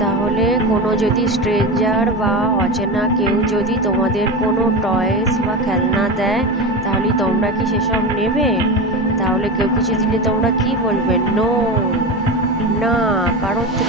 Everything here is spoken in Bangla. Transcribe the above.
তাহলে কোনো যদি স্ট্রেঞ্জার বা অচেনা কেউ যদি তোমাদের কোনো টয়েস বা খেলনা দেয়, তাহলে তোমরা কি সেসব নেবে? তাহলে কেউ কিছু দিলে তোমরা কি বলবে? নো, না, কারোর থেকে